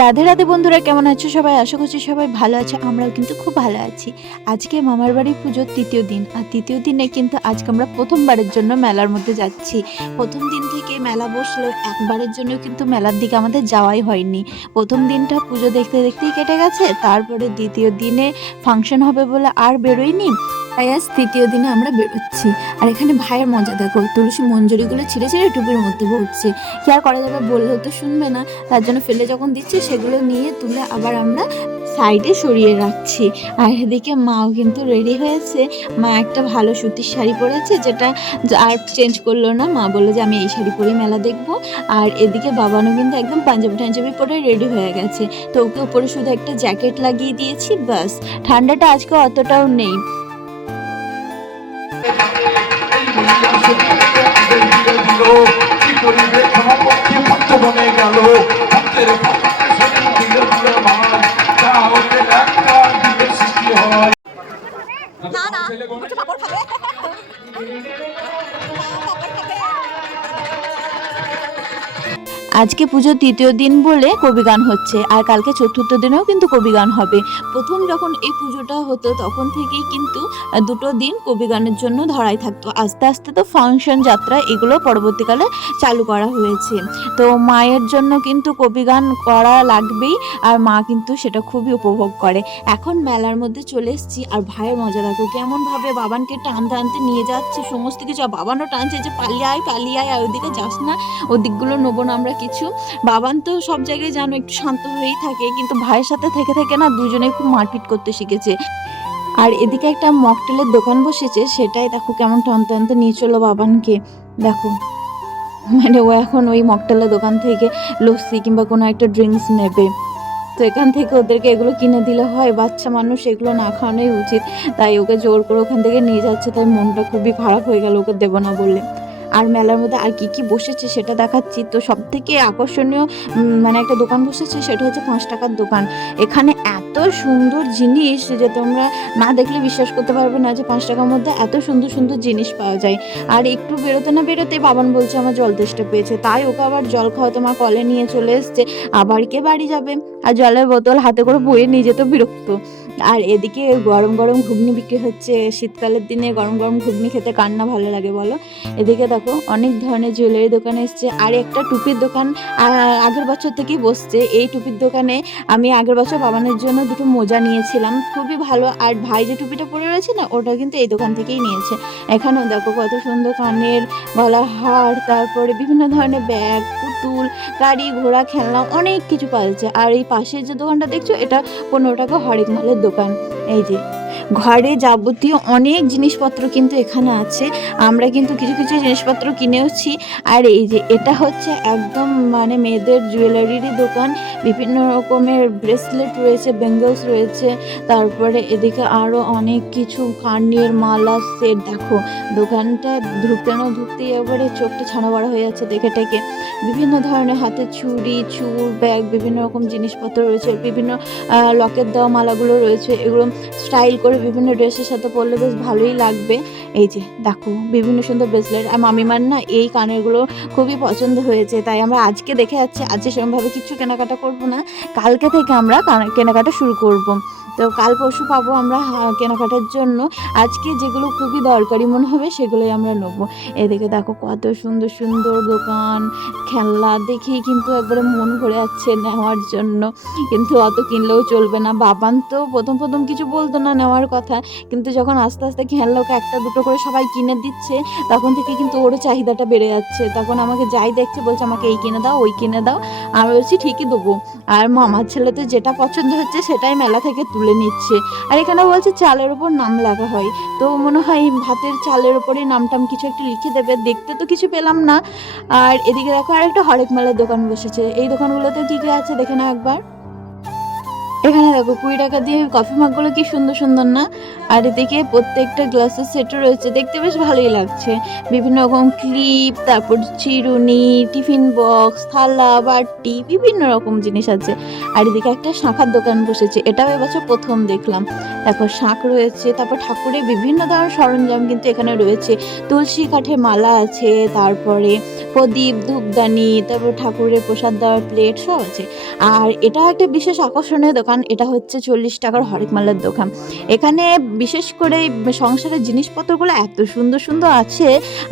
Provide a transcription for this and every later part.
রাধে রাধে বন্ধুরা, কেমন আছো সবাই? আশা করছি সবাই ভালো আছে, আমরাও কিন্তু খুব ভালো আছি। আজকে মামার বাড়ি পুজোর তৃতীয় দিন, আর তৃতীয় দিনে কিন্তু আজকে আমরা প্রথমবারের জন্য মেলার মধ্যে যাচ্ছি। প্রথম দিন থেকে মেলা বসল, একবারের জন্য কিন্তু মেলার দিকে আমাদের যাওয়াই হয়নি। প্রথম দিনটা পুজো দেখতে দেখতেই কেটে গেছে, তারপরে দ্বিতীয় দিনে ফাংশন হবে বলে আর বেরোয়নি তাই আজ তৃতীয় দিনে আমরা বেরোচ্ছি। আর এখানে ভাইয়ের মজা দেখো, তুলসী মঞ্জুরিগুলো ছিঁড়ে ছিঁড়ে টুপির মধ্যে ভরছে। কি আর করা যাবে বললেও তো শুনবে না। তার জন্য ফেলে যখন দিচ্ছে, সেগুলো নিয়ে তুলে আবার আমরা সাইডে সরিয়ে রাখছি। আর এদিকে মাও কিন্তু রেডি হয়েছে। মা একটা ভালো সুতির শাড়ি পরেছে, যেটা আর চেঞ্জ করল না। মা বলল যে, আমি এই শাড়ি পরে মেলা দেখব। আর এদিকে বাবানও কিন্তু একদম পাঞ্জাবি টাঞ্জাবি পরে রেডি হয়ে গেছে। তো ওকে উপরে শুধু একটা জ্যাকেট লাগিয়ে দিয়েছি বাস ঠান্ডাটা আজকে অতটাও নেই। কি করিবে? ক্ষমা পক্ষে ভক্ত বনে গেল। আজকে পুজোর তৃতীয় দিন বলে কবি গান হচ্ছে, আর কালকে চতুর্থ দিনেও কিন্তু কবি গান হবে। প্রথম যখন এই পুজোটা হতো, তখন থেকেই কিন্তু দুটো দিন কবি গানের জন্য ধরাই থাকতো। আস্তে আস্তে তো ফাংশন, যাত্রা এগুলো পরবর্তীকালে চালু করা হয়েছে। তো মায়ের জন্য কিন্তু কবি গান করা লাগবেই, আর মা কিন্তু সেটা খুবই উপভোগ করে। এখন মেলার মধ্যে চলে এসেছি, আর ভাইয়ের মজা দেখো কেমনভাবে বাবানকে টানতে টানতে নিয়ে যাচ্ছে, সমস্ত কিছু বাবানও টানছে যে, পালিয়ে আয় পালিয়ে আয়, আর ওদিকে যাস না। ওদিকগুলো নেব না আমরা কিছু বাবান তো সব জায়গায় জানো একটু শান্ত হয়েই থাকে, কিন্তু ভাইয়ের সাথে থেকে থেকে না দুজনে খুব মারপিট করতে শিখেছে। আর এদিকে একটা মকটেলের দোকান বসেছে, সেটাই দেখো কেমন টানতে নিয়ে চলো বাবানকে। দেখো মানে ও এখন ওই মকটেলের দোকান থেকে লস্যি কিংবা কোনো একটা ড্রিঙ্কস নেবে। তো এখান থেকে ওদেরকে এগুলো কিনে দিলে হয়, বাচ্চা মানুষ এগুলো না খাওয়ানোই উচিত। তাই ওকে জোর করে ওখান থেকে নিয়ে যাচ্ছে, তাই মনটা খুবই খারাপ হয়ে গেল ওকে দেবো না বললে আর মেলার মধ্যে আর কি কি বসেছে সেটা দেখাচ্ছি। তো সব থেকে আকর্ষণীয় মানে একটা দোকান বসেছে সেটা হচ্ছে পাঁচ টাকার দোকান। এখানে এত সুন্দর জিনিস যে তোমরা না দেখলে বিশ্বাস করতে পারবে না যে পাঁচ টাকার মধ্যে এত সুন্দর সুন্দর জিনিস পাওয়া যায়। আর একটু বেরোতে না বেরোতে বাবান বলছে, আমার জল তেষ্টা পেয়েছে। তাই ওকে আবার জল খাওয়াতে মা কলে নিয়ে চলে এসছে। আবার কে বাড়ি যাবে? আর জলের বোতল হাতে করে বয়ে নিয়ে যেতে বিরক্ত। আর এদিকে গরম গরম ঘুগনি বিক্রি হচ্ছে, শীতকালের দিনে গরম গরম ঘুগনি খেতে কার না ভালো লাগে বলো? এদিকে দেখো অনেক ধরনের জুয়েলারি দোকান এসছে, আর একটা টুপির দোকান আগের বছর থেকেই বসছে। এই টুপির দোকানে আমি আগের বছর বাবানের জন্য দুটো মোজা নিয়েছিলাম, খুবই ভালো। আর ভাই যে টুপিটা পরে রয়েছে না, ওটা কিন্তু এই দোকান থেকেই নিয়েছে। এখানেও দেখো কত সুন্দর কানের গলার হার, তারপরে বিভিন্ন ধরনের ব্যাগ, পুতুল, গাড়ি, ঘোড়া, খেলনা, অনেক কিছু পাওয়া যাচ্ছে। আর এই পাশের যে দোকানটা দেখছ, এটা পনেরো টাকা হরেক মালের দোকান। এই যে ঘরে যাবতীয় অনেক জিনিসপত্র কিন্তু এখানে আছে। আমরা কিন্তু কিছু কিছু জিনিসপত্র কিনেওছি। আর এই যে এটা হচ্ছে একদম মানে মেয়েদের জুয়েলারিরই দোকান। বিভিন্ন রকমের ব্রেসলেট রয়েছে, বেঙ্গলস রয়েছে। তারপরে এদিকে আরও অনেক কিছু কানের মালা, সেট। দেখো, দোকানটা ঢুকতে না ঢুকতেই এবারে চোখটা ছানা বড়া হয়ে যাচ্ছে দেখে টেকে। বিভিন্ন ধরনের হাতে ছুরি চুর, ব্যাগ, বিভিন্ন রকম জিনিসপত্র রয়েছে। বিভিন্ন লকেট দেওয়া মালাগুলো রয়েছে। এগুলো স্টাইল করে বিভিন্ন ড্রেসের সাথে পরলে বেশ ভালোই লাগবে। এই যে, দেখো, বিভিন্ন সুন্দর ব্রেসলেট আর মামিমার না এই কানেরগুলো খুবই পছন্দ হয়েছে, তাই আমরা আজকে দেখে যাচ্ছি। আজকে সেরকমভাবে কিছু কেনাকাটা করব না। কালকে থেকে আমরা কেনাকাটা শুরু করব। তো কাল পরশু পাবো আমরা কেনাকাটার জন্য। আজকে যেগুলো খুবই দরকারি মনে হবে, সেগুলোই আমরা নেব। এদিকে দেখো কত সুন্দর সুন্দর দোকান, খেলনা দেখেই কিন্তু একবারে মন ভরে যাচ্ছে নেওয়ার জন্য। কিন্তু অত কিনলেও চলবে না। বাবান তো প্রথম প্রথম কিছু বলতো না নেওয়ার কথা। কিন্তু যখন আস্তে আস্তে খেলনাকে একটা দুটো করে সবাই কিনে দিচ্ছে, তখন থেকে কিন্তু ওরও চাহিদাটা বেড়ে যাচ্ছে। তখন আমাকে যাই দেখছে, বলছে আমাকে এই কিনে দাও, ওই কিনে দাও। আমি বলছি ঠিকই দেবো। আর মামার ছেলে তো যেটা পছন্দ হচ্ছে, সেটাই মেলা থেকে তুলে নিচ্ছে। আর এখানে বলছে চালের ওপর নাম লাগা হয়। তো মনে হয় ভাতের চালের ওপরে নামটাম কিছু একটা লিখে দেবে। দেখতে তো কিছু পেলাম না। আর এদিকে দেখো আর একটা হরেক মেলার দোকান বসেছে। এই দোকানগুলোতে কি কি আছে দেখে না একবার। এখানে দেখো কুড়ি টাকা দিয়ে কফি মাগগুলো কি সুন্দর সুন্দর না? আর এদিকে প্রত্যেকটা গ্লাসের সেটও রয়েছে। দেখতে বেশ ভালোই লাগছে। বিভিন্ন রকম ক্লিপ তারপর চিরুনি টিফিন বক্স থালা, বাটি, বিভিন্ন রকম জিনিস আছে। আর এদিকে একটা শাঁখার দোকান বসেছে। এটাও এবছর প্রথম দেখলাম। দেখো শাঁখ রয়েছে। তারপর ঠাকুরের বিভিন্ন ধরনের সরঞ্জাম কিন্তু এখানে রয়েছে। তুলসী কাঠের মালা আছে, তারপরে প্রদীপ, ধূপদানি, তারপর ঠাকুরের প্রসাদ দেওয়ার প্লেট সব আছে। আর এটা একটা বিশেষ আকর্ষণীয় দোকান এটা হচ্ছে চল্লিশ টাকার হরেক মালের দোকান। এখানে বিশেষ করে সংসারের জিনিসপত্রগুলো এত সুন্দর সুন্দর আছে,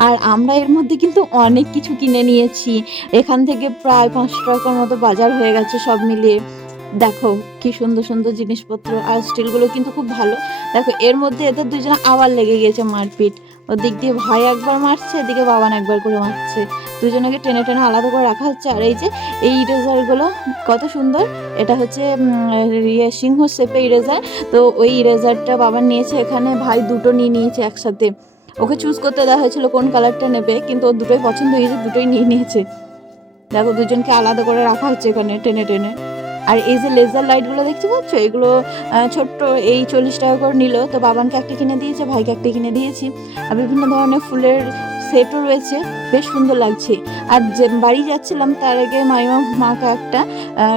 আর আমরা এর মধ্যে কিন্তু অনেক কিছু কিনে নিয়েছি। এখান থেকে প্রায় পাঁচশো টাকার মতো বাজার হয়ে গেছে সব মিলিয়ে। দেখো কি সুন্দর সুন্দর জিনিসপত্র, আর স্টিলগুলো কিন্তু খুব ভালো। দেখো এর মধ্যে এদের দুজনে আবার লেগে গিয়েছে মারপিট। ওদিক দিয়ে ভাই একবার মারছে, এদিকে বাবান একবার করে মারছে। দুজনকে টেনে টেনে আলাদা করে রাখা হচ্ছে। আর এই যে, এই ইরেজারগুলো কত সুন্দর। এটা হচ্ছে ইয়ে সিংহ শেপে ইরেজার। তো ওই ইরেজারটা বাবা নিয়েছে এখানে, ভাই দুটো নিয়ে নিয়েছে একসাথে। ওকে চুজ করতে দেওয়া হয়েছিল কোন কালারটা নেবে, কিন্তু ওর দুটোই পছন্দ হয়েছে, দুটোই নিয়ে নিয়েছে। দেখো, দুজনকে আলাদা করে রাখা হচ্ছে এখানে, টেনে টেনে। আর এই যে লেজার লাইটগুলো দেখতে পাচ্ছ? এগুলো ছোট্ট, এই চল্লিশ টাকা করে নিল। তো বাবানকে একটা কিনে দিয়েছে, ভাইকে একটা কিনে দিয়েছি। আর বিভিন্ন ধরনের ফুলের সেটও রয়েছে, বেশ সুন্দর লাগছে। আর যে বাড়ি যাচ্ছিলাম তার আগে মাইমা মাকে একটা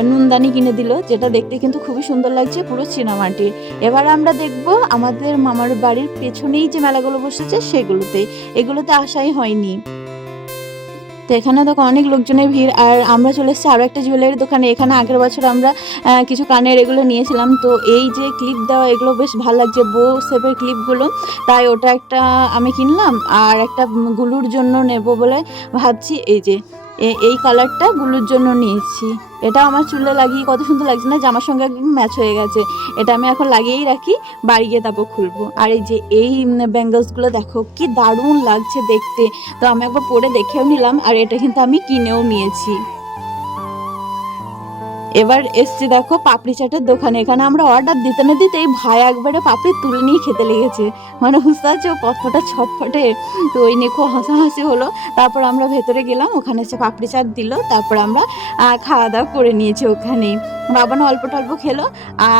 নুনদানি কিনে দিল, যেটা দেখতে কিন্তু খুবই সুন্দর লাগছে পুরো চিনামাটি এবার আমরা দেখব আমাদের মামার বাড়ির পেছনেই যে মেলাগুলো বসেছে সেগুলোতে। এগুলোতে আসাই হয়নি। এখানে দেখো অনেক লোকজনের ভিড়। আর আমরা চলে এসেছি আরও একটা জুয়েলারি দোকানে। এখানে আগের বছর আমরা কিছু কানের এগুলো নিয়েছিলাম। তো এই যে ক্লিপ দেওয়া, এগুলো বেশ ভালো লাগছে। বো সেপের ক্লিপগুলো তাই ওটা একটা আমি কিনলাম। আর একটা গুলুর জন্য নেব বলে ভাবছি। এই যে এই কালারটা গুলুর জন্য নিয়েছি। এটা আমার চুলে লাগিয়ে কত সুন্দর লাগছে না, জামার সঙ্গে ম্যাচ হয়ে গেছে। এটা আমি এখন লাগিয়েই রাখি, বাড়ি গিয়ে তারপর খুলবো। আর এই যে এই ব্যাঙ্গলসগুলো দেখো, কি দারুণ লাগছে দেখতে। তো আমি একবার পরে দেখেও নিলাম, আর এটা কিন্তু আমি কিনেও নিয়েছি। এবার এসছি দেখো পাপড়ি চাটের দোকানে। এখানে আমরা অর্ডার দিতে না দিতে এই ভাই একবারে পাপড়ি তুলে নিয়ে খেতে লেগেছে। মানে বুঝতে পারছ কতটা ছটফটে। তো ওই নিয়ে খুব হাসাহাসি হলো। তারপর আমরা ভেতরে গেলাম, ওখানে এসে পাপড়ি চাট দিল। তারপর আমরা খাওয়া দাওয়া করে নিয়েছি ওখানে। বাবানো অল্প টল্প খেলো।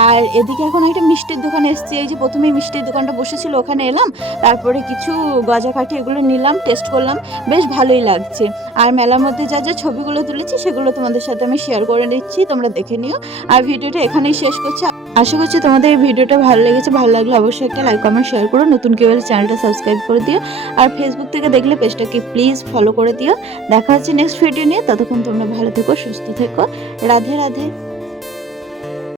আর এদিকে এখন একটা মিষ্টির দোকানে এসেছি। এই যে প্রথমে মিষ্টির দোকানটা বসেছিল, ওখানে এলাম। তারপরে কিছু গজা কাঠি এগুলো নিলাম টেস্ট করলাম। বেশ ভালোই লাগছে। আর মেলার মধ্যে যা যা ছবিগুলো তুলেছি, সেগুলো তোমাদের সাথে আমি শেয়ার করে দিচ্ছি। তোমরা দেখে নিও। আর ভিডিওটা এখানেই শেষ করছি। আশা করছি তোমাদের এই ভিডিওটা ভালো লেগেছে। ভালো লাগলে অবশ্যই একটা লাইক কমেন্ট শেয়ার করো। নতুন কেউ চ্যানেলটা সাবস্ক্রাইব করে দিও। আর ফেসবুক থেকে দেখলে পেজটাকে প্লিজ ফলো করে দিও। দেখা হচ্ছে নেক্সট ভিডিও নিয়ে। ততক্ষণ তোমরা ভালো থেকো, সুস্থ থেকো। রাধে রাধে।